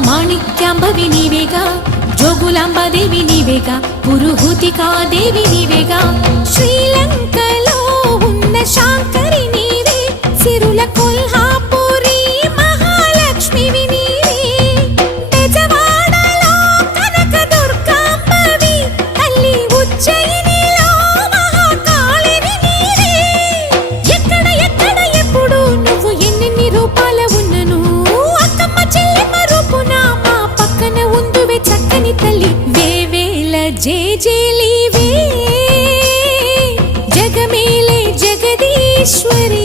మాణిక్యాంబవి నీవేగా, జోగులాంబాదేవి నీవేగా, పురుహూతికాదేవి నీవేగా. శ్రీలంకలో ఉన్న శాంకరి నీవే, సిరుల కొల్హాపురి మహాలక్ష్మివి నీవే. బెజవాడలో కనక దుర్గాంబవి, తల్లి ఉజ్జయినిలో మహాకాళిని నీవే. ఎక్కడ ఎక్కడ ఎప్పుడు నువ్వు ఎన్నెన్ని రూపాల ఉన్నను, అక్కమ్మ చెల్లెమ్మ రూపున మా పక్కన ఉందువే చక్కని తల్లి. వేవేల జేజేలివే, జగమేలే జగదీశ్వరి.